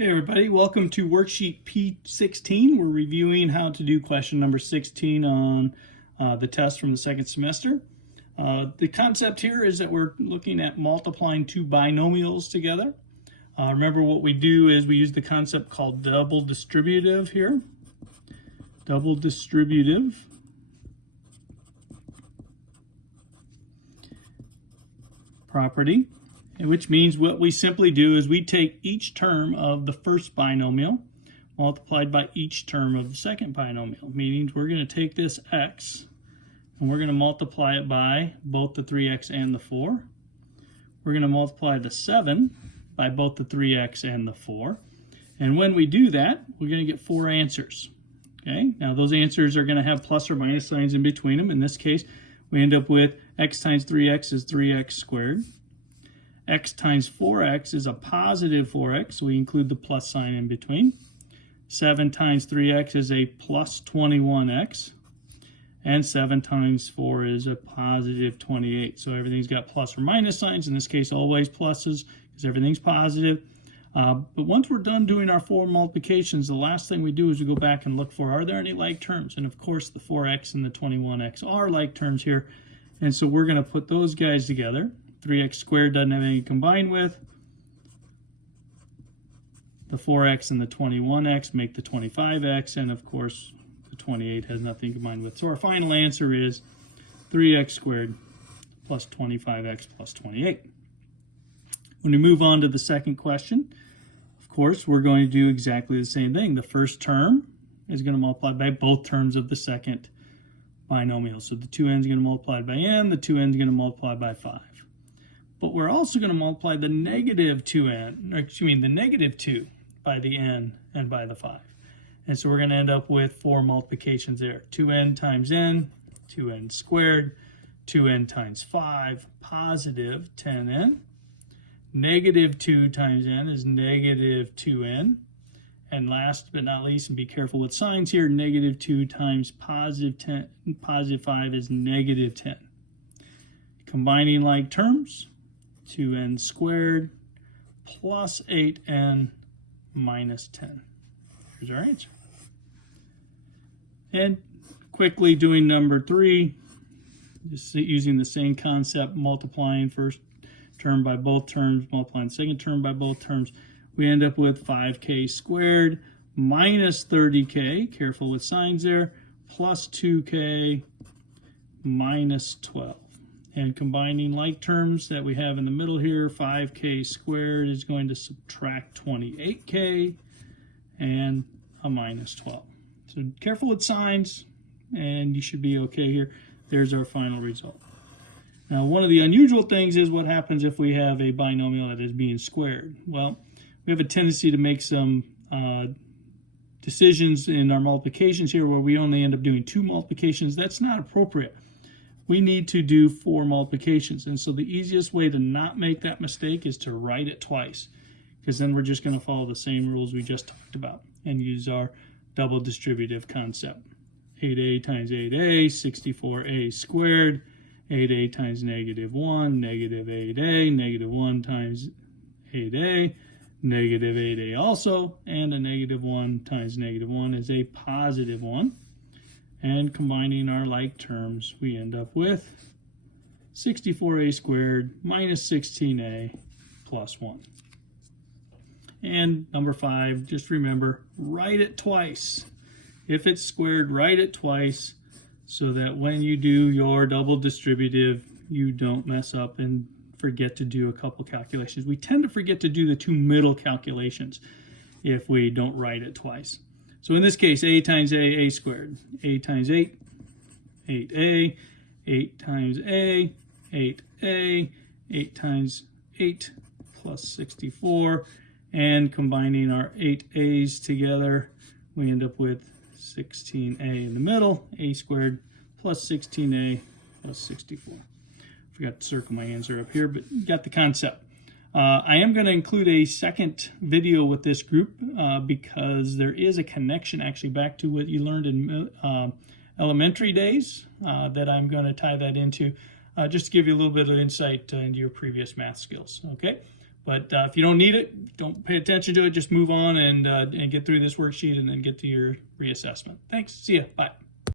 Hey everybody, welcome to worksheet P16. We're reviewing how to do question number 16 on the test from the second semester. The concept here is that we're looking at multiplying two binomials together. Remember what we do is we use the concept called double distributive here. Double distributive. Property. Which means what we simply do is we take each term of the first binomial multiplied by each term of the second binomial, meaning we're going to take this x and we're going to multiply it by both the 3x and the 4. We're going to multiply the 7 by both the 3x and the 4. And when we do that, we're going to get 4 answers. Okay, now those answers are going to have plus or minus signs in between them. In this case, we end up with x times 3x is 3x squared. X times 4x is a positive 4x, so we include the plus sign in between. 7 times 3x is a plus 21x. And 7 times 4 is a positive 28. So everything's got plus or minus signs. In this case, always pluses because everything's positive. But once we're done doing our 4 multiplications, the last thing we do is we go back and look for, are there any like terms? And of course, the 4x and the 21x are like terms here. And so we're going to put those guys together. 3x squared doesn't have anything combined with. The 4x and the 21x make the 25x, and of course the 28 has nothing combined with. So our final answer is 3x squared plus 25x plus 28. When we move on to the second question, of course we're going to do exactly the same thing. The first term is going to multiply by both terms of the second binomial. So the 2n's going to multiply by n, the 2n's going to multiply by 5. But we're also going to multiply the negative 2n, or excuse me, the negative 2 by the n and by the 5. And so we're going to end up with 4 multiplications there. 2n times n, 2n squared, 2n times 5, positive 10n. Negative 2 times n is negative 2n. And last but not least, and be careful with signs here, negative 2 times positive 5 is negative 10. Combining like terms, 2n squared plus 8n minus 10. Here's our answer. And quickly doing number 3, just using the same concept, multiplying first term by both terms, multiplying the second term by both terms, we end up with 5k squared minus 30k, careful with signs there, plus 2k minus 12. And combining like terms that we have in the middle here, 5k squared is going to subtract 28k and a minus 12. So careful with signs and you should be okay here. There's our final result. Now one of the unusual things is what happens if we have a binomial that is being squared. Well, we have a tendency to make some decisions in our multiplications here where we only end up doing 2 multiplications. That's not appropriate. We need to do 4 multiplications. And so the easiest way to not make that mistake is to write it twice, because then we're just going to follow the same rules we just talked about and use our double distributive concept. 8a times 8a, 64a squared, 8a times negative 1, negative 8a, negative 1 times 8a, negative 8a also, and a negative 1 times negative 1 is a positive 1. And combining our like terms, we end up with 64a squared minus 16a plus 1. And number 5, just remember, write it twice. If it's squared, write it twice so that when you do your double distributive, you don't mess up and forget to do a couple calculations. We tend to forget to do the 2 middle calculations if we don't write it twice. So in this case, a times a squared. A times 8, 8a. 8 times a, 8a. 8 times 8 plus 64. And combining our 8a's together, we end up with 16a in the middle. A squared plus 16a plus 64. Forgot to circle my answer up here, but you got the concept. I am going to include a second video with this group because there is a connection actually back to what you learned in elementary days that I'm going to tie that into just to give you a little bit of insight into your previous math skills. Okay, But if you don't need it, don't pay attention to it. Just move on and get through this worksheet and then get to your reassessment. Thanks. See ya. Bye.